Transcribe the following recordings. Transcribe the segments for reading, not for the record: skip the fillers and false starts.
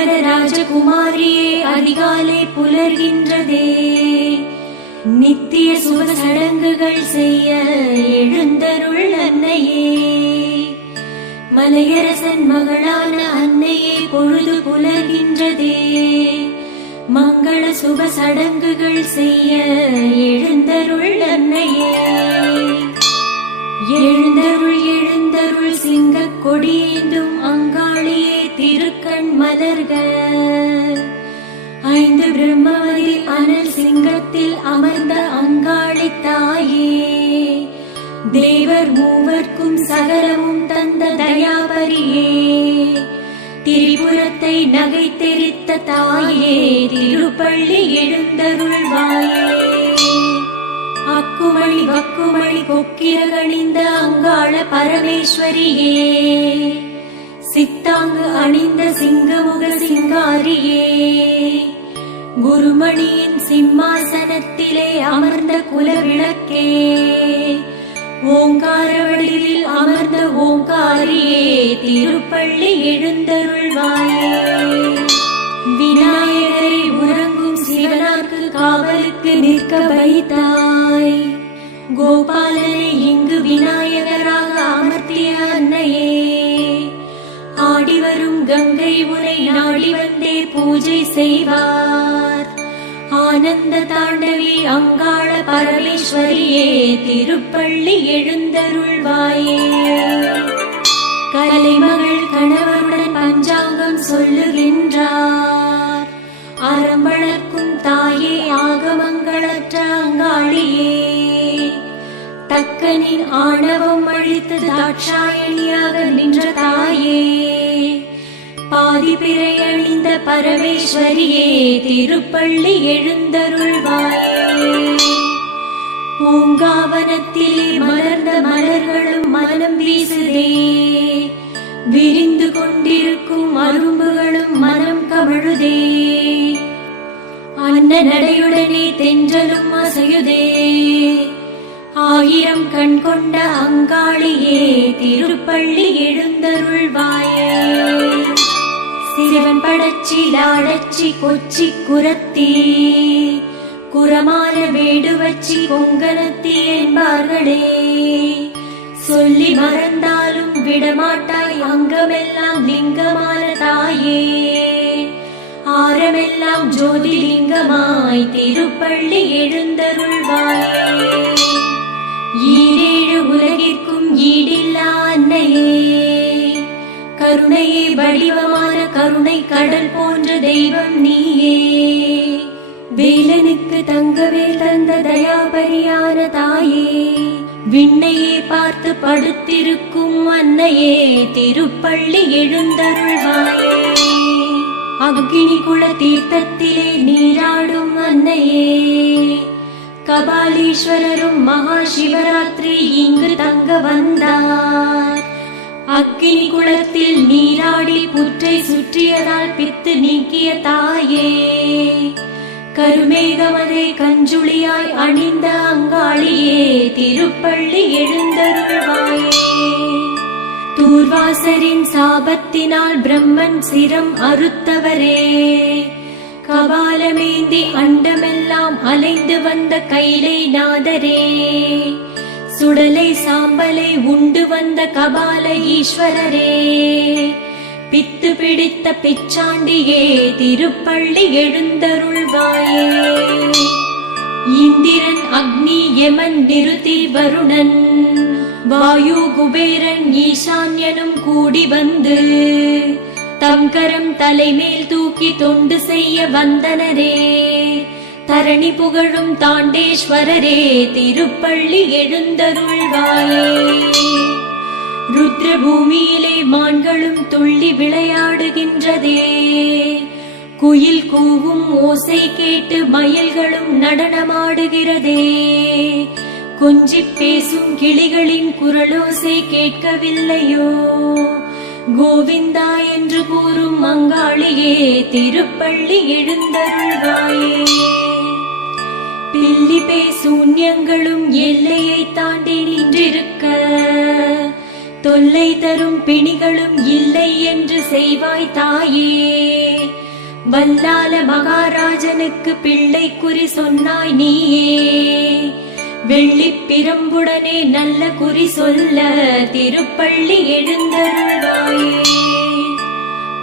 மரகத ராஜகுமாரியே அதிகாலை புலர்கின்றதே, நித்திய சுப சடங்குகள் செய்ய எழுந்தருள் அன்னையே. மலையரசன் மகளான அன்னையே பொழுது புலர்கின்றதே, மங்கள சுப சடங்குகள் செய்ய எழுந்தருள் அன்னையே. எழுந்தருள் எழுந்தருள் சிங்க கொடியேந்தும் அங்காளியே திருக்கண் மலர்க. ஐந்து பிரம்மவதி அனல் சிங்கத்தில் அமர்ந்த அங்காளி தாயே, தேவர் மூவர்க்கும் சகலமும் தந்த தயாபரியே, திரிபுரத்தை நகை தெரித்த தாயே திருப்பள்ளி எழுந்தருள்வாயே. அக்குமளி வக்குமளி கொக்கிரகணிந்த அங்காள பரமேஸ்வரியே, சித்தாங்கு அணிந்த சிங்கமுக சிங்காரியே, குருமணியின் சிம்மாசனத்திலே அமர்ந்த குலவிளக்கே, ஓங்கார வடிவில் அமர்ந்த ஓங்காரியே திருப்பள்ளி எழுந்தருள்வாயே. விநாயகரை உறங்கும் சிவனார்க்கு காவலுக்கு நிற்க வைத்தாய், கோபாலனை இங்கு விநாயகராக அமர்த்திய அன்னையே, ஆடிவரும் கங்கை உரை நாடி வந்தே பூஜை செய்வார். ஆனந்த தாண்டவி அங்காள பரமேஸ்வரியே திருப்பள்ளி எழுந்தருள்வாயே. கலைமகள் கணவருடன் பஞ்சாங்கம் சொல்லுகின்றார், அறம் வளர்க்கும் தாயே ஆகமங்களற்ற அங்காளியே, தக்கனின் ஆணவம் அழித்து தாட்சாயணியாக நின்ற தாயே, பாதி பிறை அணிந்த பரமேஸ்வரியே திருப்பள்ளி எழுந்தருள்வாயே. பூங்காவனத்திலே மலர்ந்த மலர்களும் மனம் வீசுதே, விரிந்து கொண்டிருக்கும் அரும்புகளும் மனம் கமழுதே, அன்ன நடையுடனே தென்றலும் அசையுதே, ஆயிரம் கண் கொண்ட அங்காளியே திருப்பள்ளி எழுந்தருள்வாயே. சிறுவன் படச்சி லாடச்சி கொச்சி குரத்தி, குரமான வேடுவச்சி கொங்கனத்தி என்பார்களே, சொல்லி மறந்தாலும் விடமாட்டாய் அங்கமெல்லாம் லிங்கமான தாயே, ஆரமெல்லாம் ஜோதிலிங்கமாய் திருப்பள்ளி எழுந்தருள்வாயே. ஈரேழு உலகிற்கும் ஈடில்லா அன்னையே, கருணையே வடிவமான கருணை கடல் போன்ற தெய்வம் நீயே, வேலனுக்கு தங்கவே தந்த தயாபரியான தாயே, விண்ணையே பார்த்து படுத்திருக்கும் அன்னையே திருப்பள்ளி எழுந்தருள்வாயே. அக்னி குல தீர்த்தத்திலே நீராடும் அன்னையே, கபாலீஸ்வரரும் மகா சிவராத்திரி இங்கு தங்க வந்தார். அக்கினி குளத்தில் நீராடி புற்றை சுற்றியதால் பித்து நீக்கிய தாயே, கருமேகமதை கஞ்சுளியாய் அணிந்த அங்காளியே திருப்பள்ளி எழுந்தருள்வாயே. தூர்வாசரின் சாபத்தினால் பிரம்மன் சிரம் அறுத்தவரே, கபாலமேந்தி அண்டமெல்லாம் அலைந்து வந்த கைலை நாதரே, சுடலை சாம்பலை உண்டு வந்த கபால ஈஸ்வரரே, பித்து பிடித்த பிச்சாண்டியே திருப்பள்ளி எழுந்தருள்வாயே. இந்திரன் அக்னி யமன் நிருதி வருணன் வாயு குபேரன் ஈசான்யனும் கூடி வந்து தம் கரம் தலைமேல் தூக்கி தொண்டு செய்ய வந்தனரே, தரணி புகழும் தாண்டேஸ்வரரே திருப்பள்ளி எழுந்தருள்வாயே. ருத்ர பூமியிலே மான்களும் துள்ளி விளையாடுகின்றதே, குயில் கூவும் ஓசை கேட்டு மயில்களும் நடனமாடுகிறதே, கொஞ்சி பேசும் கிளிகளின் குரலோசை கேட்கவில்லையோ, கோவிந்தா என்று கூறும் அங்காளியே திருப்பள்ளி எழுந்தருள்வாயே. பில்லி பேசூன்யங்களும் எல்லையை தாண்டி நின்றிருக்க, தொல்லை தரும் பிணிகளும் இல்லை என்று செய்வாய் தாயே, வல்லால மகாராஜனுக்கு பிள்ளை குறி சொன்னாய் நீயே. வெள்ளிப் பிரம்புடனே நல்ல குறி சொல்ல திருப்பள்ளி எழுந்தருள்வாயே.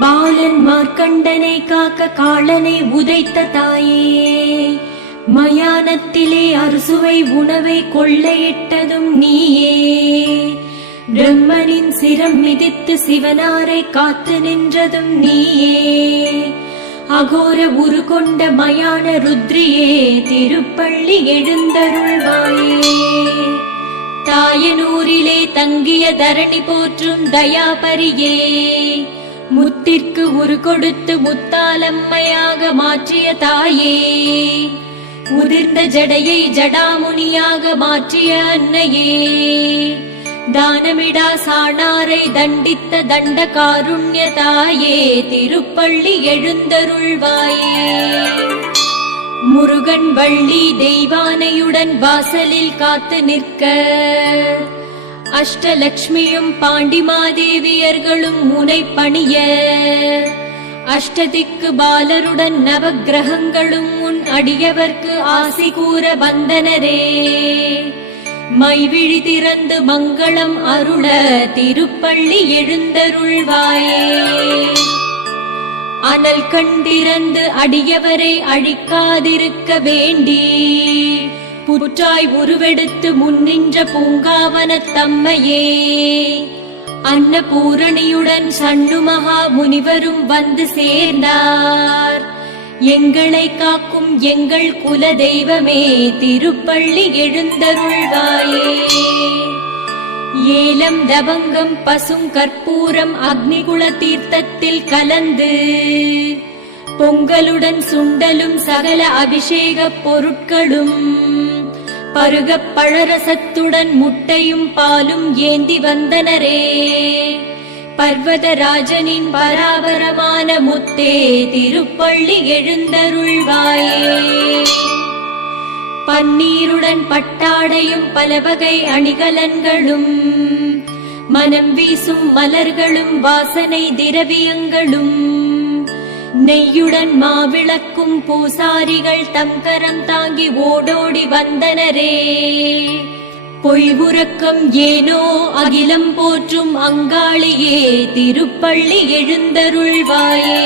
பாலன் மார்க்கண்டனை காக்க காளனை உதைத்த தாயே. மயானத்திலே அறுசுவை உணவை கொள்ளையிட்டதும் நீயே. பிரம்மனின் சிரம் மிதித்து சிவனாரை காத்து நின்றதும் நீயே. அகோர உரு கொண்ட மயான ருத்ரியே திருப்பள்ளி எழுந்தருள்வாயே. தாயனூரிலே தங்கிய தரணி போற்றும் தயாபரியே. முத்திற்கு உரு கொடுத்து முத்தாலம்மையாக மாற்றிய தாயே. உதிர்ந்த ஜடையை ஜடாமுனியாக மாற்றிய அன்னையே. தானமிடா சாணாரை தண்டித்த தண்ட காருண்ய தாயே திருப்பள்ளி எழுந்தருள்வாயே. முருகன் வள்ளி தெய்வானையுடன் வாசலில் காத்து நிற்க அஷ்டலக்ஷ்மியும் பாண்டிமாதேவியர்களும் முனை பணிய அஷ்டதிக்கு பாலருடன் நவக்கிரகங்களும் உன் அடியவர்க்கு ஆசி கூற வந்தனரே. மைவிழி திறந்து மங்களம் அருள திருப்பள்ளி எழுந்தருள்வாயே. அனல் கண்டிறந்து அடியவரை அழிக்காதிருக்க வேண்டி புற்றாய் உருவெடுத்து முன்னின்ற பூங்காவனத் தம்மையே. அன்னபூரணியுடன் சண்ணுமகா முனிவரும் வந்து சேர்ந்தார். எங்களை காக்கும் எங்கள் குல தெய்வமே திருப்பள்ளி எழுந்தருள்வாயே. ஏலம் தவங்கம் பசும் கற்பூரம் அக்னிகுல தீர்த்தத்தில் கலந்து பொங்கலுடன் சுண்டலும் சகல அபிஷேக பொருட்களும் பருகப் பழரசத்துடன் முட்டையும் பாலும் ஏந்தி வந்தனரே. பர்வதராஜனின் பராபரமான முத்தே திருப்பள்ளி எழுந்தருள்வாயே. பன்னீருடன் பட்டாடையும் பலவகை அணிகலன்களும் மனம் வீசும் மலர்களும் வாசனை திரவியங்களும் நெய்யுடன் மாவிளக்கும் பூசாரிகள் தங்கரம் தாங்கி ஓடோடி வந்தனரே. பொய்வுறக்கம் ஏனோ அகிலம் போற்றும் அங்காளியே திருப்பள்ளி எழுந்தருள்வாயே.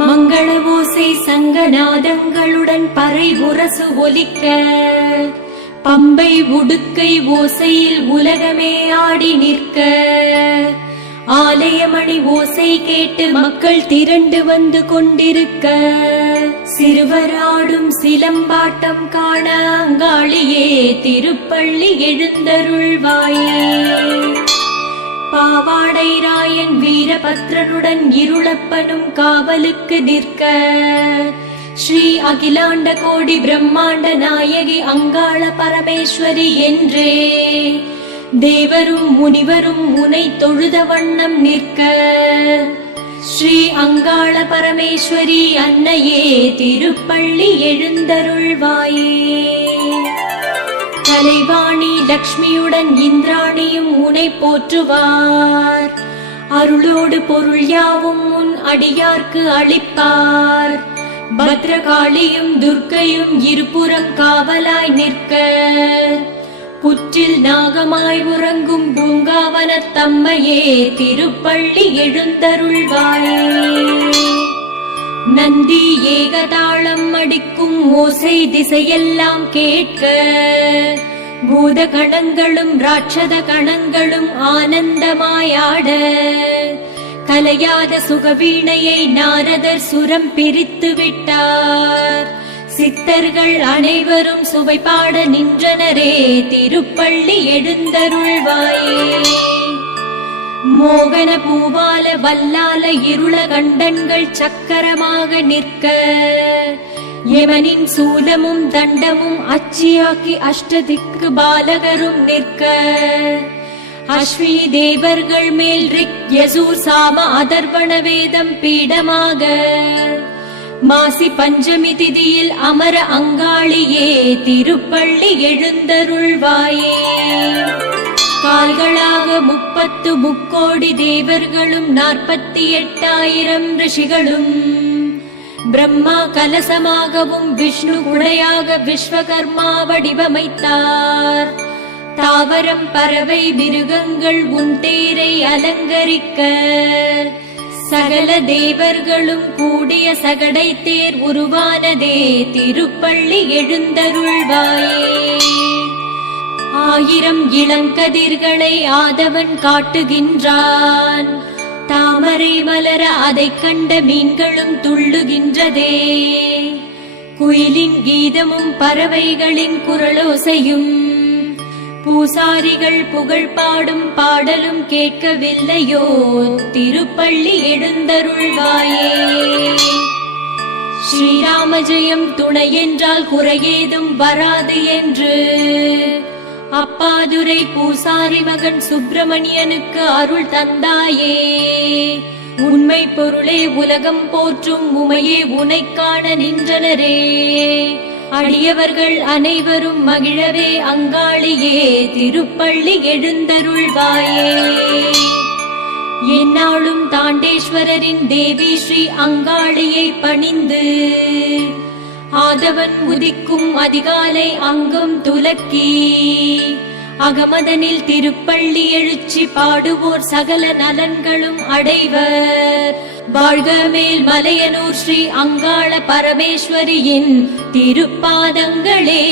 மங்கள ஓசை சங்கநாதங்களுடன் பறை உரசு ஒலிக்க பம்பை உடுக்கை ஓசையில் உலகமே ஆடி நிற்க ஆலயமணி ஓசை கேட்டு மக்கள் திரண்டு வந்து கொண்டிருக்க சிறுவராடும் சிலம்பாட்டம் காண அங்காளியே திருப்பள்ளி எழுந்தருள்வாயே. பாவாடை ராயன் வீரபத்ரனுடன் இருளப்பனும் காவலுக்கு நிற்க ஸ்ரீ அகிலாண்ட கோடி பிரம்மாண்ட நாயகி அங்காள பரமேஸ்வரி என்றே தேவரும் முனிவரும் உனை தொழுத வண்ணம் நிற்க ஸ்ரீ அங்காள பரமேஸ்வரி அன்னையே திருப்பள்ளி எழுந்தருள்வாயே. கலைவாணி லக்ஷ்மியுடன் இந்திராணியும் உனை போற்றுவார். அருளோடு பொருள் யாவும் உன் அடியார்க்கு அளிப்பார். பத்ரகாளியும் துர்க்கையும் இருபுறம் காவலாய் நிற்க புற்றில் நாகமாய் உறங்கும் பூங்காவனத் தம்மையே திருப்பள்ளி எழுந்தருள்வாயே. நந்தி ஏகதாளம் அடிக்கும் ஓசை திசையெல்லாம் கேட்க பூத கணங்களும் ராட்சத கணங்களும் ஆனந்தமாயாட கலையாத சுகவீணையை நாரதர் சுரம் பிரித்து விட்டார். சித்தர்கள் அனைவரும் சுவைபாட நின்றனரே திருப்பள்ளி எழுந்தருள்வாயே. மோகன பூவால வல்லால இருள கண்டன்கள் சக்கரமாக நிற்க யமனின் சூலமும் தண்டமும் அச்சியாக்கி அஷ்டதிக்கு பாலகரும் நிற்க அஸ்வினி தேவர்கள் மேல் ரிக் யசூர் சாம அதர்வண வேதம் பீடமாக மாசி பஞ்சமி திதியில் அமர அங்காளியே திருப்பள்ளி எழுந்தருள்வாயே. கால்களாக 30 முக்கோடி தேவர்களும் 48,000 ரிஷிகளும் பிரம்மா கலசமாகவும் விஷ்ணு குடையாக விஸ்வகர்மா வடிவமைத்தார். தாவரம் பறவை மிருகங்கள் உன் தேரை அலங்கரிக்க சகல தேவர்களும் கூடிய சகடை தேர் உருவானதே திருப்பள்ளி எழுந்தருள்வாயே. 1000 இளங்கதிர்களை ஆதவன் காட்டுகின்றான். தாமரை மலர அதைக் கண்ட மீன்களும் துள்ளுகின்றதே. குயிலின் கீதமும் பறவைகளின் குரலோசையும் பூசாரிகள் புகழ் பாடும் பாடலும் கேட்கவில்லையோ திருப்பள்ளி எழுந்தருள்வாயே. ஸ்ரீராம ஜெயம் துணை என்றால் குறையேதும் வராது என்று அப்பாதுரை பூசாரி மகன் சுப்பிரமணியனுக்கு அருள் தந்தாயே. உண்மை பொருளே உலகம் போற்றும் உமையே உனைக் காண நின்றனரே. அடியவர்கள் அனைவரும் மகிழவே அங்காளியே திருப்பள்ளி எழுந்தருள்வாயே. எந்நாளும் தாண்டேஸ்வரரின் தேவி ஸ்ரீ அங்காளியை பணிந்து ஆதவன் உதிக்கும் அதிகாலை அங்கம் துலக்கி அகமதனில் திருப்பள்ளி எழுச்சி பாடுவோர் சகல நலன்களும் அடைவர். வாழ்க மேல் மலையனூர் ஸ்ரீ அங்காள பரமேஸ்வரியின் திருப்பாதங்களே.